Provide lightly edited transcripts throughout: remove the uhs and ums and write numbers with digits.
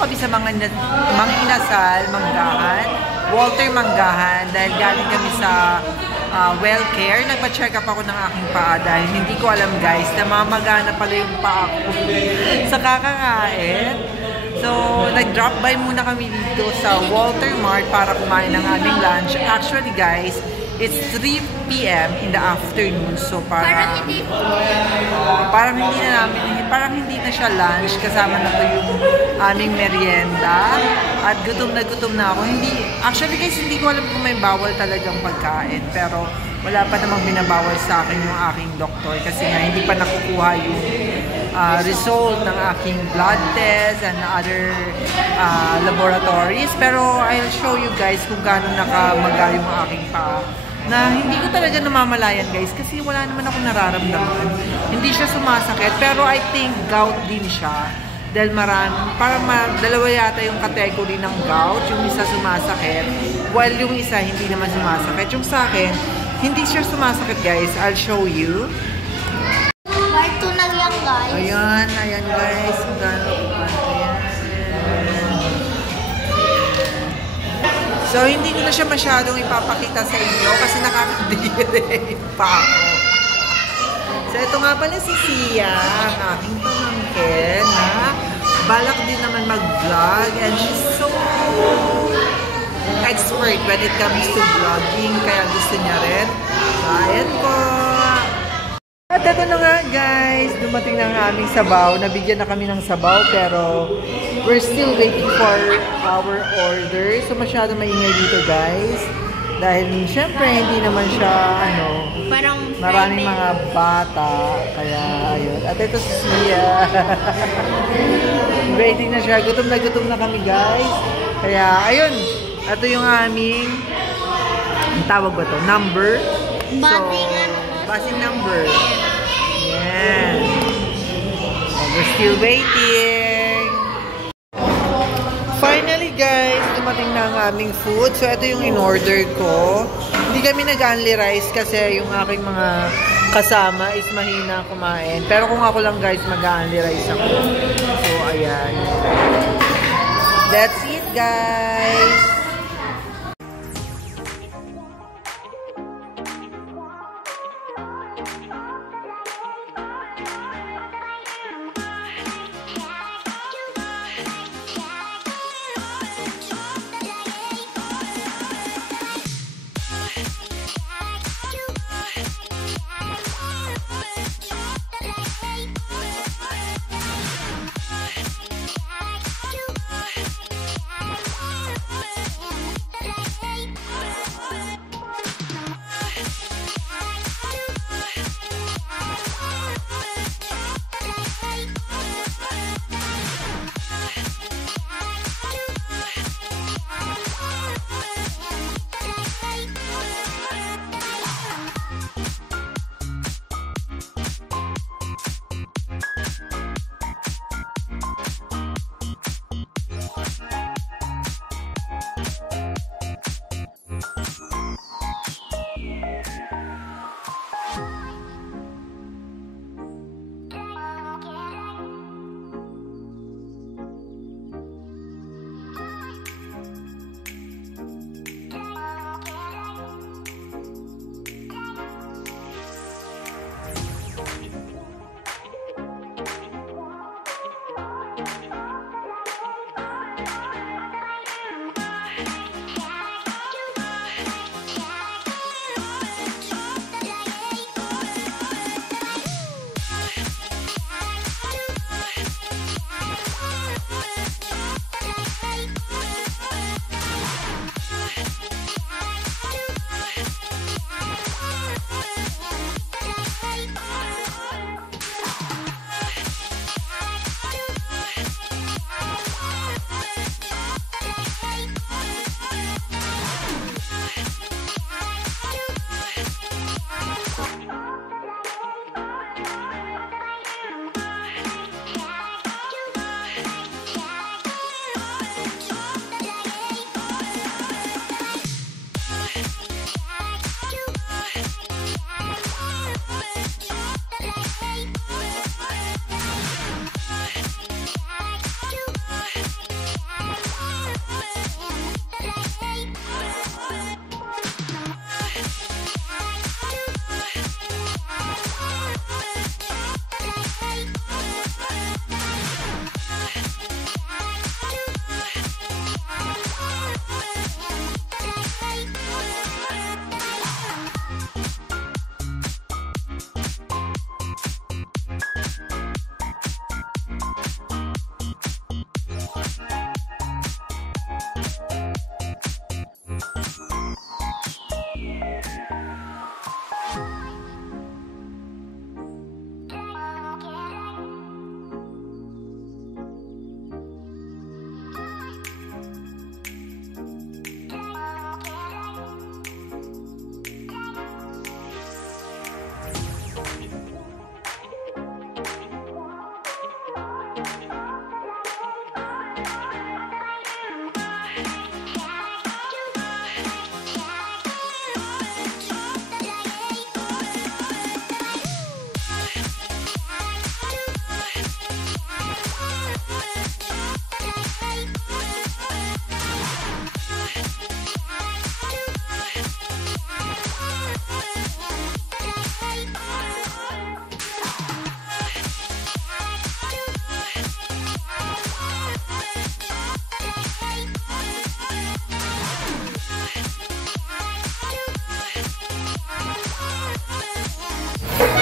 kami sa mga inasal, Manggahan, Walter Manggahan, dahil galing kami sa well care. Nagpa-check up ako ng aking paa dahil hindi ko alam guys, namamagana pala yung paa ko sa kakakain. So, nag-drop by muna kami dito sa Walter Mart para kumain ng aming lunch. Actually guys, it's 3 PM in the afternoon. So, parang hindi na siya lunch. Kasama na to yung aming merienda. At gutom na ako. Actually guys, hindi ko alam kung may bawal talagang pagkain. Pero wala pa namang binabawal sa akin yung aking doktor. Kasi nga, hindi pa nakukuha yung result ng aking blood test and other laboratories. Pero I'll show you guys kung gaano nakamaga yung aking paa. Na hindi ko talaga namamalayan guys kasi wala naman ako nararamdaman. Hindi siya sumasakit pero I think gout din siya. Dahil dalawa yata yung category ng gout. Yung isa sumasakit while yung isa hindi naman sumasakit. Yung sa akin, hindi siya sumasakit guys. I'll show you. Part 2 na yan guys. Ayan guys. So, hindi ko na siya masyadong ipapakita sa inyo kasi nakakadiri pa ako. So, ito nga pala si Sia, ang aking pamangkin na balak din naman mag-vlog and she's so expert when it comes to vlogging kaya gusto niya rin. Ayan po! At ito na nga guys, dumating na ang aming sabaw. Nabigyan na kami ng sabaw pero we're still waiting for our order. So masyado maingay dito guys. Dahil syempre hindi naman siya maraming mga bata. Kaya ayun. At ito si Sia. Waiting na siya. Gutom na kami guys. Kaya ayun. Ito yung aming ang tawag ba to? Number. Passing number. Yan. So, we're still waiting. Finally guys, dumating na ang aming food. So ito yung in-order ko. Hindi kami nag-only rice kasi yung aking mga kasama is mahina kumain. Pero kung ako lang guys, mag-only rice ako. So ayan. That's it guys.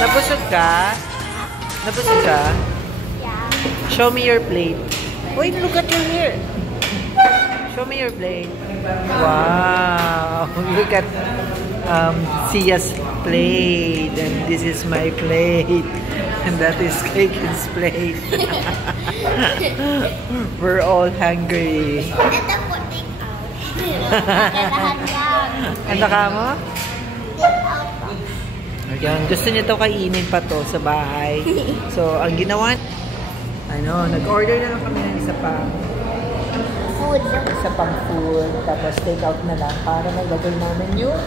Nabusog ka? Nabusog ka? Yeah. Show me your plate. Wait, look at your hair. Show me your plate. Wow. Look at Sia's plate. And this is my plate. And that is Kaken's plate. We're all hungry. Ito po, take out. Lahat yan. Ano ka mo? Take out po. Ayan, gusto niya to kainin pa to sa bahay. So, ang ginawa, nag-order na lang kami ng isa pang Food. food. Tapos take out na lang para maglagay namin yung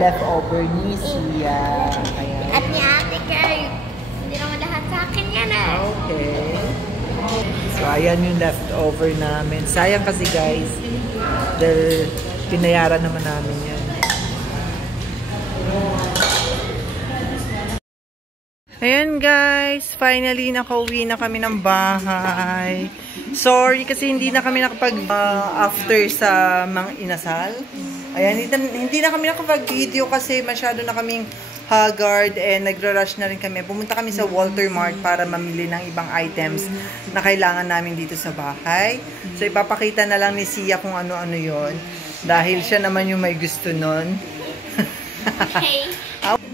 leftover ni Sia. Ayan. At ni Ate Kay. Hindi naman lahat sa akin yan eh. Okay. So, ayan yung leftover namin. Sayang kasi guys, dahil pinayaran naman namin yan. Ayan guys, finally nakauwi na kami ng bahay. Sorry kasi hindi na kami nakapag after sa Mang Inasal. Ayan, hindi na kami nakapag-video kasi masyado na kaming haggard and nagra-rush na rin kami. Pumunta kami sa Walter Mart para mamili ng ibang items na kailangan namin dito sa bahay. So ipapakita na lang ni Sia kung ano-ano yon dahil siya naman yung may gusto nun. Okay.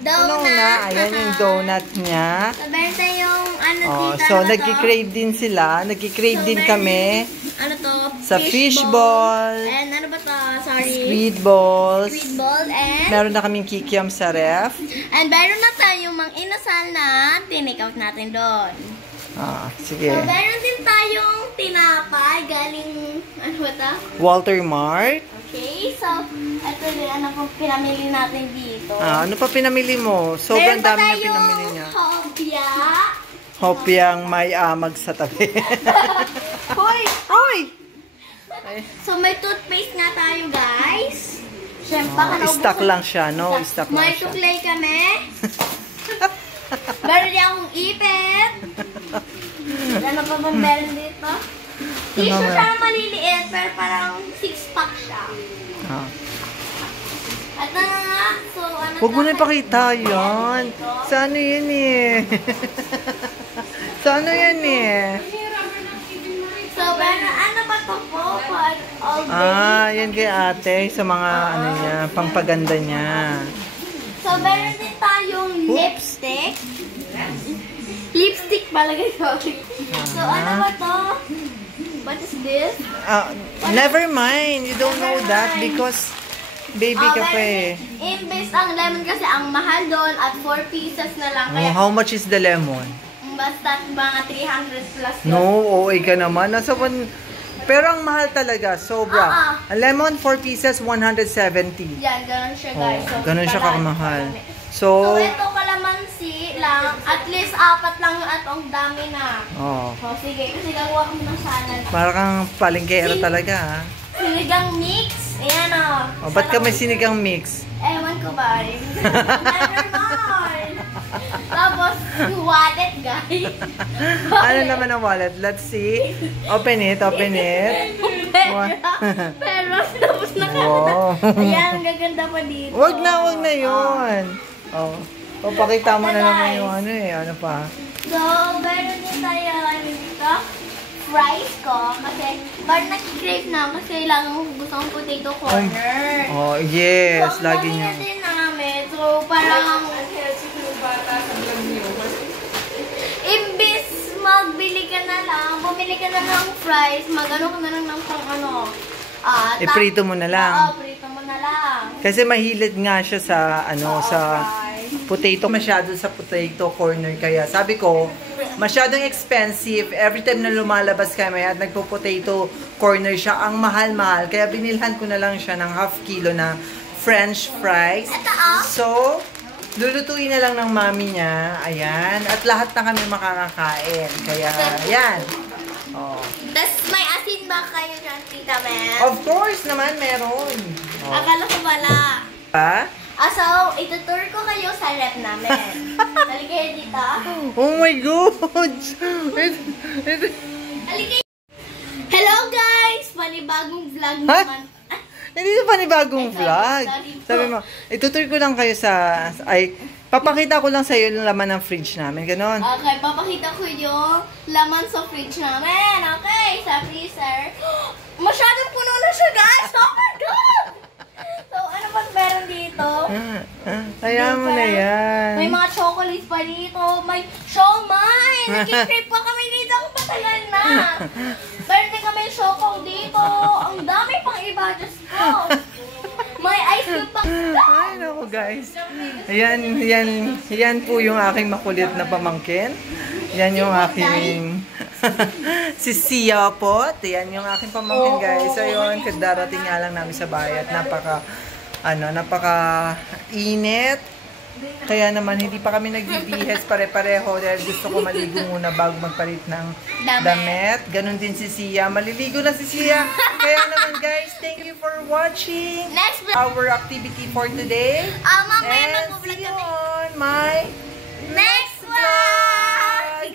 Donut. Ayan yung donut niya. Sabihin yung dito. So, nagki-crave din sila. Nagki-crave din kami. Ano to? Sa fishball. And ano ba to? Sorry. Squid balls. Squid balls and... Meron na kaming kikiam sa ref. And meron na tayong Mang Inasal na tinake out natin doon. Sige. So, meron din tayong tinapay galing... Ano ba to? Walter Mart. Okay, so, ito din, ano pong pinamili natin dito. Ano pa pinamili mo? Sobrang dami na pinamili niya. Meron pa tayong hopya. Hopyang may amag sa tabi. Hoy! Hoy! So, may toothpaste nga tayo, guys. Siyempre, Stock lang siya, no? Stock lang may siya. tuklay kami. Meron din akong ipit. Ano pa ba meron dito? Tissue siya maliliit, pero parang 6-pack siya. At nga, so ano Huwag mo na ipakita yan. Sa ano yan eh? Sa ano yan eh? So, pero ano ba ito po? Yan kay ate. Sa mga ano niya, pangpaganda niya. So, meron din tayong lipstick. Lipstick pala guys. So, ano ba ito? What is this? Never mind. You don't know that because baby ka pa eh. Imbes ang lemon kasi ang mahal doon at 4 pieces na lang. Kaya, How much is the lemon? basta mga 300 plus. No, OA ka naman. Pero ang mahal talaga, sobra. Ang lemon, 4 pieces, 170. Yan, ganun siya guys. So, Ganun siya kamahal. So, ito kalamansi lang. At least 4 lang at ang dami na. So, sige. Kasi gagawa kami ng salad. Para kang palengkera talaga ha. Sinigang mix. Ayan o. Ba't ka may sinigang mix? Ewan ko ba rin. Never mind. Tapos, yung wallet, guys. Ano naman ang wallet? Let's see. Open it, open it. Pero, tapos na ka. Wow. Ayan, ang gaganda pa dito. Wag na yun. Papakita mo na naman yung ano eh. Ano pa? So, meron din tayo, dito, fries ko. Kasi, parang nag-crave na kasi lang gusto kong potato corner. Yes. So, Lagi niya. din namin. So, parang, imbis magbili ka na lang, bumili ka na ng fries, magano ka na lang ng pang ano. Iprito mo na lang. Oo, prito mo na lang. Kasi mahilig nga siya sa sa potato, masyado sa potato corner. Kaya sabi ko, masyadong expensive. Every time na lumalabas kami at nagpo-potato corner siya, ang mahal-mahal. Kaya binilhan ko na lang siya ng half kilo na French fries. So, lulutuin na lang ng mami niya. Ayan. At lahat na kami makakakain. Kaya, ayan. Tapos may asin ba kayo dyan, Tita Mel? Of course naman, meron. Akala ko wala. Ha? So, itutur ko kayo sa rep namin. Haligay dito. Oh my God! Haligay. Hello guys! Panibagong vlog naman. Hindi na panibagong vlog. Sabi mo, itutur ko lang kayo papakita ko lang sa iyo yung laman ng fridge namin. Ganon. Okay, papakita ko yung laman sa fridge namin. Okay, sa freezer. Masyadong puno na siya, guys. Oh my God! So, ano ba meron dito? Kaya mo na yan. May mga chocolates pa dito. May siomay. Nag-crave pa kami dito kung patagal na. Meron din kami choco dito. Ang dami pang iba. Diyos ko. May ice cream pa. Ay, naku guys. Yan po yung aking makulit na pamangkin. Yan yung aking si Sia po. Yan yung aking pamangkin guys. So yun, darating nga lang namin sa bahay at napaka init. Kaya naman hindi pa kami nagbibihes pare-pareho dahil gusto ko maligo muna bago magpalit ng damit. Ganon din si Sia. Maliligo na si Sia. Kaya naman guys, thank you for watching our activity for today. Mamaya And mag-vlog see you kami. on my Next vlog!